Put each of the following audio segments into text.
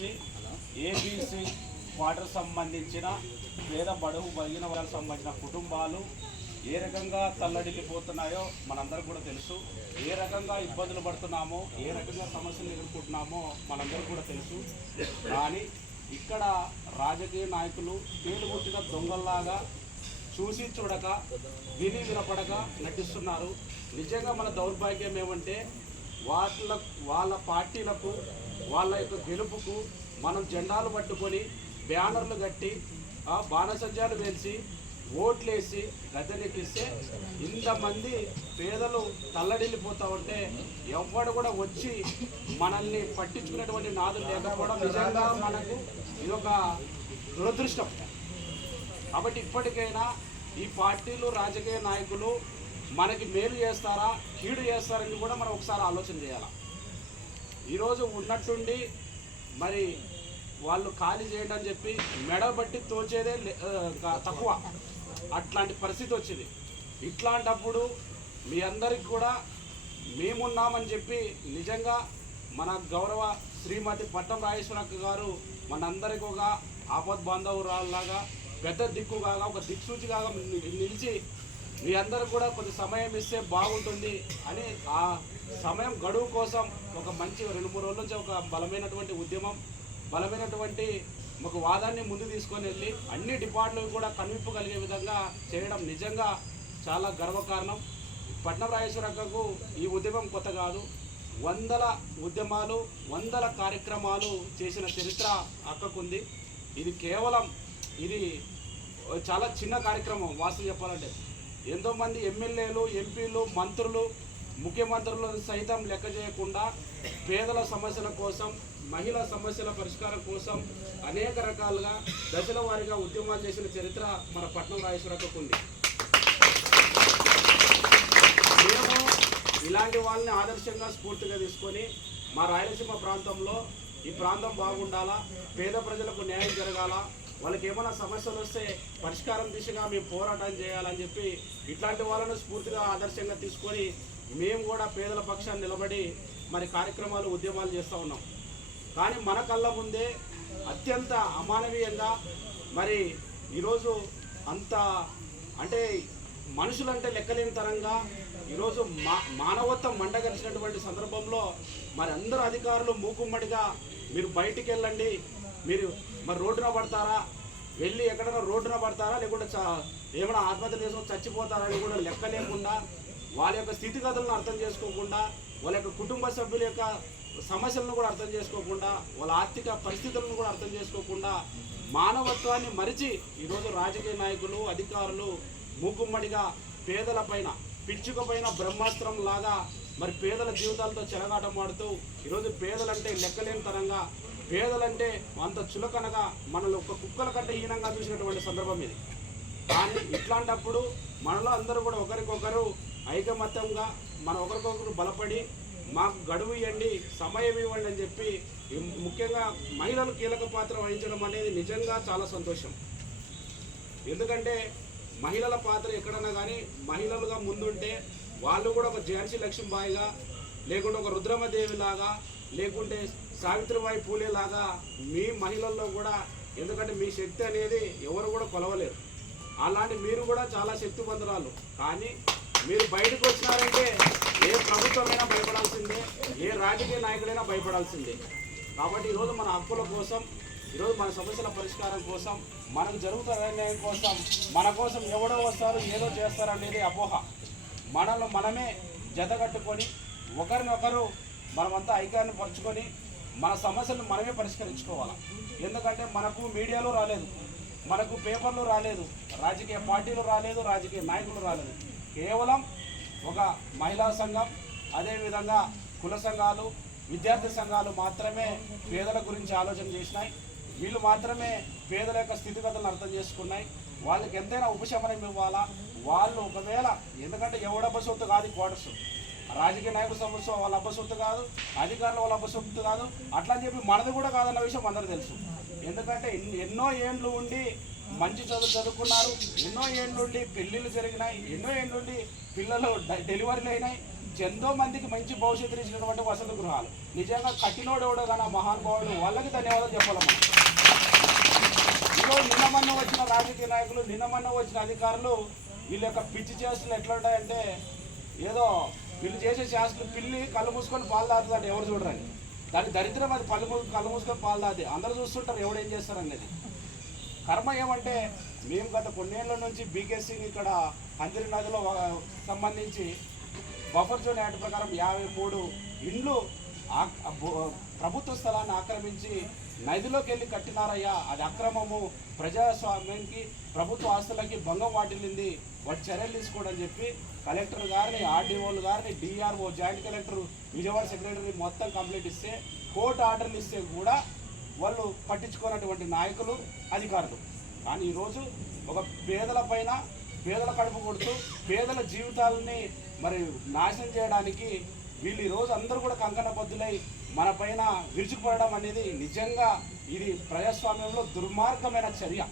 నుంచి ABC quarter సంబంధించిన పేద బడుగు బలిగిన వారికి సంబంధించిన కుటుంబాలు ఏ రకంగా తల్లడిల్లిపోతున్నాయో మనందరికి కూడా తెలుసు. ఏ రకంగా ఇబ్బందులు పడుతున్నామో ఏ రకంగా సమస్యలు ఎదుర్కొంటున్నామో మనందరికి కూడా తెలుసు. కానీ ఇక్కడ రాజకీయ నాయకులు తేలుగుట్టిన దొంగల్లాగా చూసి చూడక విని వినపడక నటిస్తున్నారు. నిజంగా మన దౌర్భాగ్యం ఏమంటే వాళ్ళ వాళ్ళ పార్టీలకు వాళ్ళ యొక్క గెలుపుకు మనం జెండాలు పట్టుకొని బ్యానర్లు కట్టి ఆ బాణసంచాలు వేసి ఓట్లేసి గద్దెనెక్కిస్తే ఇంతమంది పేదలు తల్లడిల్లిపోతా ఉంటే ఎవ్వడు కూడా వచ్చి మనల్ని పట్టించుకునేటువంటి నాదులు లేకపోవడం నిజంగా మనకు ఇదొక దురదృష్టం. కాబట్టి ఇప్పటికైనా ఈ పార్టీలు రాజకీయ నాయకులు మనకి మేలు చేస్తారా కీడు చేస్తారని కూడా మనం ఒకసారి ఆలోచన చేయాలి? ఈరోజు ఉన్నట్టుండి మరి వాళ్ళు ఖాళీ చేయండి అని చెప్పి మెడ బట్టి తోచేదే తక్కువ. అట్లాంటి పరిస్థితి వచ్చింది. ఇట్లాంటప్పుడు మీ అందరికి కూడా మేమున్నామని చెప్పి నిజంగా మన గౌరవ శ్రీమతి పట్టం రాజేశ్వరక్క గారు మనందరికి ఒక ఆపద్ బాంధవురాలాగా పెద్ద దిక్కుగా ఒక దిక్సూచిగా నిలిచి మీ అందరు కూడా కొంత సమయం ఇస్తే బాగుంటుంది అని ఆ సమయం గడువు కోసం ఒక మంచి రెండు మూడు రోజుల నుంచి ఒక బలమైనటువంటి ఉద్యమం బలమైనటువంటి ఒక వాదాన్ని ముందు తీసుకొని వెళ్ళి అన్ని డిపార్ట్మెంట్లు కూడా కనువిప్పు కలిగే విధంగా చేయడం నిజంగా చాలా గర్వకారణం. పట్నం రాజేశ్వరక్కకు ఈ ఉద్యమం కొత్త కాదు. వందల ఉద్యమాలు వందల కార్యక్రమాలు చేసిన చరిత్ర అక్కకుంది. ఇది కేవలం ఇది చాలా చిన్న కార్యక్రమం వాస్తవం చెప్పాలంటే. ఎంతోమంది ఎమ్మెల్యేలు ఎంపీలు మంత్రులు ముఖ్యమంత్రులను సైతం లెక్క చేయకుండా పేదల సమస్యల కోసం మహిళా సమస్యల పరిష్కారం కోసం అనేక రకాలుగా దశల వారీగా ఉద్యమాలు చేసిన చరిత్ర మన పట్నం రాజేశ్వరక్కకు ఉంది. మేము ఇలాంటి వాళ్ళని ఆదర్శంగా స్ఫూర్తిగా తీసుకొని మా రాయలసీమ ప్రాంతంలో ఈ ప్రాంతం బాగుండాలా పేద ప్రజలకు న్యాయం జరగాల వాళ్ళకి ఏమైనా సమస్యలు వస్తే పరిష్కారం దిశగా మేము పోరాటం చేయాలని చెప్పి ఇట్లాంటి వాళ్ళను స్ఫూర్తిగా ఆదర్శంగా తీసుకొని మేము కూడా పేదల పక్షాన్ని నిలబడి మరి కార్యక్రమాలు ఉద్యమాలు చేస్తూ ఉన్నాం. కానీ మన కళ్ళ ముందే అత్యంత అమానవీయంగా మరి ఈరోజు అంత అంటే మనుషులంటే లెక్కలేని తరంగా ఈరోజు మా మానవత్వం మండగలిసినటువంటి సందర్భంలో మరి అందరు అధికారులు మూకుమ్మడిగా మీరు బయటికి వెళ్ళండి మీరు మరి రోడ్డున పడతారా? వెళ్ళి ఎక్కడైనా రోడ్డున పడతారా? లేకుంటే ఏమైనా ఆత్మహత్య చేసుకొని చచ్చిపోతారా? అని కూడా లెక్క లేకుండా వాళ్ళ యొక్క స్థితిగతులను అర్థం చేసుకోకుండా వాళ్ళ యొక్క కుటుంబ సభ్యుల యొక్క సమస్యలను కూడా అర్థం చేసుకోకుండా వాళ్ళ ఆర్థిక పరిస్థితులను కూడా అర్థం చేసుకోకుండా మానవత్వాన్ని మరిచి ఈరోజు రాజకీయ నాయకులు అధికారులు మూకుమ్మడిగా పేదల పైన పిచ్చుక పైన బ్రహ్మాస్త్రం లాగా మరి పేదల జీవితాలతో చెలగాటమాడుతూ ఈరోజు పేదలంటే లెక్కలేని తరంగా పేదలంటే అంత చులకనగా మనల్ని ఒక కుక్కల కంటే హీనంగా చూసినటువంటి సందర్భం ఇది. కానీ ఇట్లాంటప్పుడు మనలో అందరూ కూడా ఒకరికొకరు ఐకమత్యంగా మన ఒకరికొకరు బలపడి మాకు గడువు ఇవ్వండి సమయం ఇవ్వండి అని చెప్పి ముఖ్యంగా మహిళలు కీలక పాత్ర వహించడం అనేది నిజంగా చాలా సంతోషం. ఎందుకంటే మహిళల పాత్ర ఎక్కడన్నా కానీ మహిళలుగా ముందుంటే వాళ్ళు కూడా ఒక ఝాన్సీ లక్ష్మీబాయిగా లేకుంటే ఒక రుద్రమదేవిలాగా లేకుంటే సావిత్రిబాయి పూలే లాగా మీ మహిళల్లో కూడా ఎందుకంటే మీ శక్తి అనేది ఎవరు కూడా కొలవలేరు. అలాంటి మీరు కూడా చాలా శక్తివంతురాలు కానీ మీరు బయటకు వచ్చినారంటే ఏ ప్రభుత్వమైనా భయపడాల్సిందే ఏ రాజకీయ నాయకుడైనా భయపడాల్సిందే. కాబట్టి ఈరోజు మన హక్కుల కోసం ఈరోజు మన సమస్యల పరిష్కారం కోసం మనకు జరుగుతున్న నిర్ణయం కోసం మన కోసం ఎవడో వస్తారు ఏదో చేస్తారు అనేది అపోహ. మనలో మనమే జతగట్టుకొని ఒకరినొకరు మనమంతా ఐక్యాన్ని పరుచుకొని మన సమస్యలను మనమే పరిష్కరించుకోవాలి? ఎందుకంటే మనకు మీడియాలో రాలేదు మనకు పేపర్లు రాలేదు రాజకీయ పార్టీలు రాలేదు రాజకీయ నాయకులు రాలేదు. కేవలం ఒక మహిళా సంఘం అదేవిధంగా కుల సంఘాలు విద్యార్థి సంఘాలు మాత్రమే పేదల గురించి ఆలోచన చేసినాయి. వీళ్ళు మాత్రమే పేదల యొక్క స్థితిగతులను అర్థం చేసుకున్నాయి. వాళ్ళకి ఎంతైనా ఉపశమనం ఇవ్వాలా? వాళ్ళు ఒకవేళ ఎందుకంటే ఎవడబ్బ సొత్తు కాదు క్వార్టర్స్. రాజకీయ నాయకుల సమస్య వాళ్ళ అబ్బ కాదు అధికారుల వాళ్ళ అబ్బ కాదు. అట్లా అని చెప్పి మనది కూడా కాదన్న విషయం అందరూ తెలుసు. ఎందుకంటే ఎన్నో ఏండ్లు ఉండి మంచి చదువు చదువుకున్నారు ఎన్నో ఏండ్లుండి పెళ్ళిళ్ళు జరిగినాయి ఎన్నో ఏండ్లుండి పిల్లలు డ- డెలివరీలు అయినాయి. ఎంతో మందికి మంచి భవిష్యత్తు ఇచ్చినటువంటి వసతి గృహాలు. నిజంగా కఠినోడు ఎవడో కానీ మహానుభావుడు వాళ్ళకి ధన్యవాదాలు చెప్పాలి మనం. ఈరోజు నిన్నమన్న వచ్చిన రాజకీయ నాయకులు నిన్నమన్న వచ్చిన అధికారులు వీళ్ళ యొక్క పిచ్చి చేస్తులు ఎట్లుంటాయంటే ఏదో వీళ్ళు చేసే చేష్టలు పిల్లి కళ్ళు మూసుకొని పాలు తాగుతుందంటే ఎవరు చూడరని దాని దరిద్రం అది పళ్ళు కళ్ళు మూసుకొని పాలు తాది అందరూ చూస్తుంటారు ఎవడు ఏం చేస్తారు అనేది. కర్మ ఏమంటే మేము గత కొన్నేళ్ళ నుంచి బీకేసీని ఇక్కడ అంజరి నదిలో సంబంధించి బఫర్ జోన్ యాక్ట్ ప్రకారం యాభై మూడు ఇండ్లు ఆ- ప్రభుత్వ స్థలాన్ని ఆక్రమించి నదిలోకి వెళ్ళి కట్టినారయ్యా. అది అక్రమము. ప్రజాస్వామ్యానికి ప్రభుత్వ ఆస్తులకి భంగం వాటిల్లింది. వాటి చర్యలు తీసుకోవడం చెప్పి కలెక్టర్ గారిని ఆర్డీఓలు గారిని DRO joint collector Vijayawada secretary మొత్తం కంప్లీట్ ఇస్తే కోర్టు ఆర్డర్లు ఇస్తే కూడా వాళ్ళు పట్టించుకున్నటువంటి నాయకులు అధికారులు. కానీ ఈరోజు ఒక పేదల పైన పేదల కడుపు కొడుతూ పేదల జీవితాలని మరి నాశనం చేయడానికి వీళ్ళు ఈరోజు అందరూ కూడా కంకణ బద్దులై మన పైన విరుచుకుపడడం అనేది నిజంగా ఇది ప్రజాస్వామ్యంలో దుర్మార్గమైన చర్య.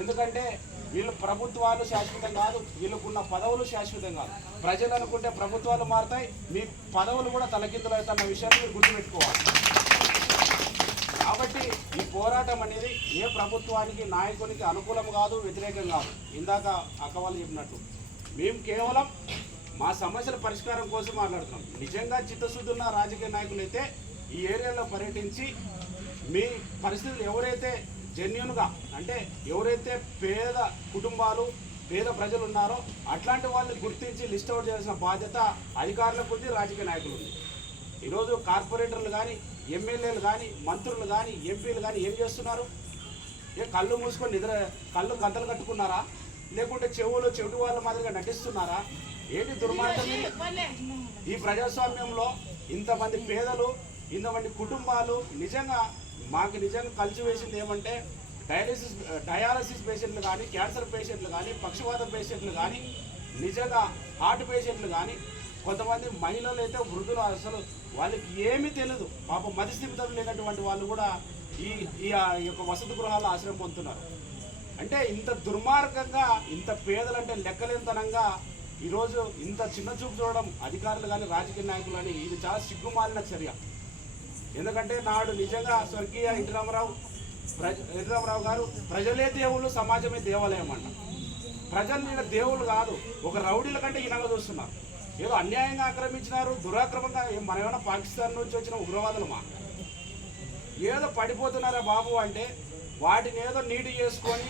ఎందుకంటే వీళ్ళు ప్రభుత్వాలు శాశ్వతం కాదు వీళ్ళకున్న పదవులు శాశ్వతం కాదు. ప్రజలు అనుకుంటే ప్రభుత్వాలు మారుతాయి మీ పదవులు కూడా తలకిందులు అవుతున్న విషయాన్ని మీరు గుర్తుపెట్టుకోవాలి. కాబట్టి ఈ పోరాటం అనేది ఏ ప్రభుత్వానికి నాయకునికి అనుకూలం కాదు వ్యతిరేకం కాదు. ఇందాక అక్క వాళ్ళు చెప్పినట్టు మేము కేవలం మా సమస్యల పరిష్కారం కోసం మాట్లాడుతున్నాం. నిజంగా చిత్తశుద్ధి ఉన్న రాజకీయ నాయకులు అయితే ఈ ఏరియాలో పర్యటించి మీ పరిస్థితులు ఎవరైతే జెన్యున్గా అంటే ఎవరైతే పేద కుటుంబాలు పేద ప్రజలు ఉన్నారో అట్లాంటి వాళ్ళని గుర్తించి లిస్ట్ అవుట్ చేయాల్సిన బాధ్యత అధికారులకు ఉంది రాజకీయ నాయకులు ఉంది. ఈరోజు కార్పొరేటర్లు కానీ ఎమ్మెల్యేలు కానీ మంత్రులు కానీ ఎంపీలు కానీ ఏం చేస్తున్నారు? ఏ కళ్ళు మూసుకొని నిద్ర కళ్ళు గంతలు కట్టుకున్నారా? లేకుంటే చెవులు చెవిటి వాళ్ళ మాదిరిగా నటిస్తున్నారా? ఏంటి దుర్మార్గం ఈ ప్రజాస్వామ్యంలో ఇంతమంది పేదలు ఇంతమంది కుటుంబాలు నిజంగా మాకు నిజంగా కలిసి వేసింది ఏమంటే డయాలసిస్ డయాలసిస్ పేషెంట్లు కానీ క్యాన్సర్ పేషెంట్లు కానీ పక్షవాత పేషెంట్లు కానీ నిజంగా హార్ట్ పేషెంట్లు కానీ కొంతమంది మహిళలు అయితే వృద్ధులు అసలు వాళ్ళకి ఏమీ తెలియదు. పాప మతిస్థిమితం లేనటువంటి వాళ్ళు కూడా ఈ ఈ యొక్క వసతి గృహాల్లో ఆశ్రయం పొందుతున్నారు. అంటే ఇంత దుర్మార్గంగా ఇంత పేదలంటే లెక్కలేనితనంగా ఈరోజు ఇంత చిన్న చూపు చూడడం అధికారులు కానీ రాజకీయ నాయకులు కానీ ఇది చాలా సిగ్గుమాలిన చర్య. ఎందుకంటే నాడు నిజంగా స్వర్గీయ ఎన్టీ రామారావు ప్రజ ఎన్టీ రామారావు గారు ప్రజలే దేవుళ్ళు సమాజమే దేవాలయం అంట. ప్రజలు ఈయన దేవుళ్ళు కాదు ఒక రౌడీల కంటే ఈయనగా చూస్తున్నారు. ఏదో అన్యాయంగా ఆక్రమించినారు దురాక్రమంగా మన ఏమైనా పాకిస్తాన్ నుంచి వచ్చిన ఉగ్రవాదులు మా ఏదో పడిపోతున్నారా బాబు అంటే వాటిని ఏదో నీటి చేసుకొని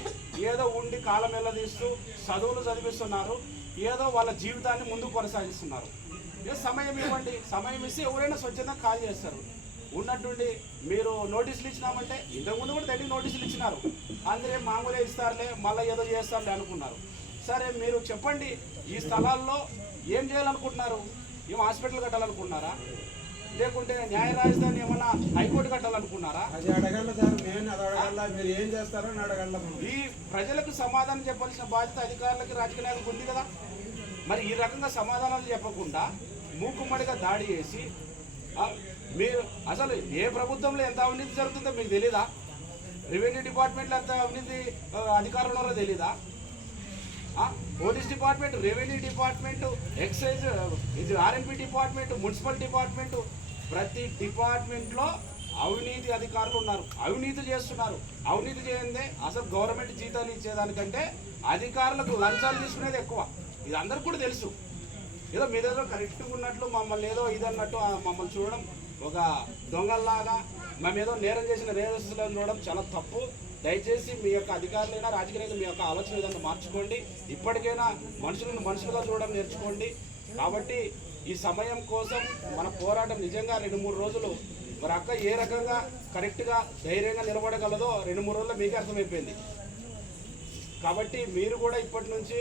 ఏదో ఉండి కాలం వెళ్ళదీస్తూ చదువులు చదివిస్తున్నారు. ఏదో వాళ్ళ జీవితాన్ని ముందుకు కొనసాగిస్తున్నారు. ఏ సమయం ఇవ్వండి. సమయం ఇస్తే ఎవరైనా స్వచ్ఛంగా కాల్ చేస్తారు. ఉన్నట్టుండి మీరు నోటీసులు ఇచ్చినామంటే ఇంతకుముందు కూడా తెలియ నోటీసులు ఇచ్చినారు. అందరే మామూలే ఇస్తారులే మళ్ళీ ఏదో చేస్తారులే అనుకున్నారు. సరే మీరు చెప్పండి ఈ స్థలాల్లో ఏం చేయాలనుకుంటున్నారు? ఏం హాస్పిటల్ కట్టాలనుకుంటున్నారా? లేకుంటే న్యాయ రాజధాని ఏమన్నా హైకోర్టు కట్టాలనుకున్నారా? అది అడగల సార్ నేను అది అడగల మీరు ఏం చేస్తారని అడగల ఈ ప్రజలకు సమాధానం చెప్పాల్సిన బాధ్యత అధికారులకి రాజకీయ నాయకులకు ఉంది కదా? మరి ఈ రకంగా సమాధానాలు చెప్పకుండా మూకుమ్మడిగా దాడి చేసి మీరు అసలు ఏ ప్రభుత్వంలో ఎంత అవినీతి జరుగుతుందో మీకు తెలీదా? రెవెన్యూ డిపార్ట్మెంట్లో ఎంత అవినీతి అధికారులు తెలీదా? Police department revenue department excise ఇది ఆర్ఎన్పి డిపార్ట్మెంట్ మున్సిపల్ డిపార్ట్మెంట్ ప్రతి డిపార్ట్మెంట్లో అవినీతి అధికారులు ఉన్నారు. అవినీతి చేస్తున్నారు. అవినీతి చేయందే అసలు గవర్నమెంట్ జీతాలు ఇచ్చేదానికంటే అధికారులకు లంచాలు తీసుకునేది ఎక్కువ. ఇది అందరికి కూడా తెలుసు. ఏదో మీ దగ్గర కరెక్ట్గా ఉన్నట్లు మమ్మల్ని ఏదో ఇది అన్నట్టు మమ్మల్ని చూడడం ఒక దొంగల్లాగా మేము ఏదో నేరం చేసిన రేరస్తులను చూడడం చాలా తప్పు. దయచేసి మీ యొక్క అధికారులైనా రాజకీయ మీ యొక్క ఆలోచన విధానం మార్చుకోండి. ఇప్పటికైనా మనుషులను మనుషులుగా చూడడం నేర్చుకోండి. కాబట్టి ఈ సమయం కోసం మన పోరాటం నిజంగా రెండు మూడు రోజులు. మరి అక్క ఏ రకంగా కరెక్ట్గా ధైర్యంగా నిలబడగలదో రెండు మూడు రోజుల్లో మీకు అర్థమైపోయింది. కాబట్టి మీరు కూడా ఇప్పటి నుంచి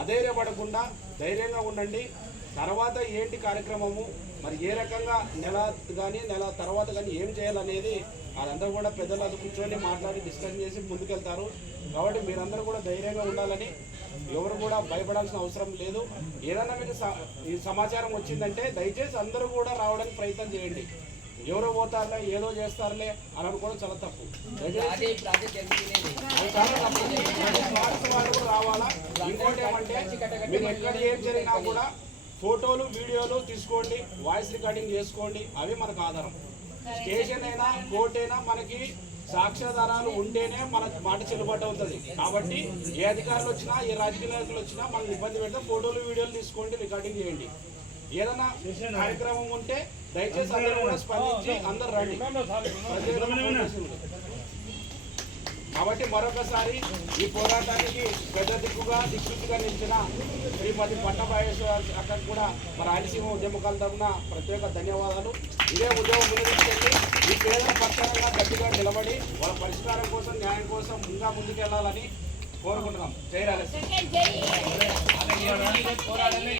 అధైర్యపడకుండా ధైర్యంగా ఉండండి. తర్వాత ఏంటి కార్యక్రమము? మరి ఏ రకంగా నెల కానీ నెల తర్వాత కానీ ఏం చేయాలనేది వాళ్ళందరూ కూడా పెద్దలు అది కూర్చొని మాట్లాడి డిస్కషన్ చేసి ముందుకెళ్తారు. కాబట్టి మీరందరూ కూడా ధైర్యంగా ఉండాలని ఎవరు కూడా భయపడాల్సిన అవసరం లేదు. ఏదన్నా మీకు ఈ సమాచారం వచ్చిందంటే దయచేసి అందరూ కూడా రావడానికి ప్రయత్నం చేయండి. ఎవరో పోతారులే ఏదో చేస్తారులే అని అనుకోవడం చాలా తప్పు. వాళ్ళు రావాలా? ఇంకోటి ఏమంటే మీరు ఎక్కడ ఏం జరిగినా కూడా ఫోటోలు వీడియోలు తీసుకోండి వాయిస్ రికార్డింగ్ చేసుకోండి. అవి మనకు ఆధారం. స్టేషన్ అయినా కోర్టు అయినా మనకి సాక్ష్యాధారాలు ఉంటేనే మన మాట చెల్లుబాటు అవుతుంది. కాబట్టి ఏ అధికారులు వచ్చినా ఏ రాజకీయ నాయకులు వచ్చినా మనల్ని ఇబ్బంది పెడితే ఫోటోలు వీడియోలు తీసుకోండి రికార్డింగ్ చేయండి. ఏదైనా కార్యక్రమం ఉంటే దయచేసి అందరూ కూడా స్పందించి అందరు రండి. కాబట్టి మరొకసారి ఈ పోరాటానికి పెద్ద దిక్కుగా దిక్కుగా నిలిచిన శ్రీమతి పట్టభాగేశ్వర అక్కడికి కూడా మన రాయలసీమ ఉద్యమకాల తరఫున ప్రత్యేక ధన్యవాదాలు. ఇదే ఉద్యమం ముందుకెళ్ళి ఈ పేదల పక్షంగా గట్టిగా నిలబడి వాళ్ళ పరిష్కారం కోసం న్యాయం కోసం ఇంకా ముందుకెళ్ళాలని కోరుకుంటున్నాం. జై రాయలసీమ జై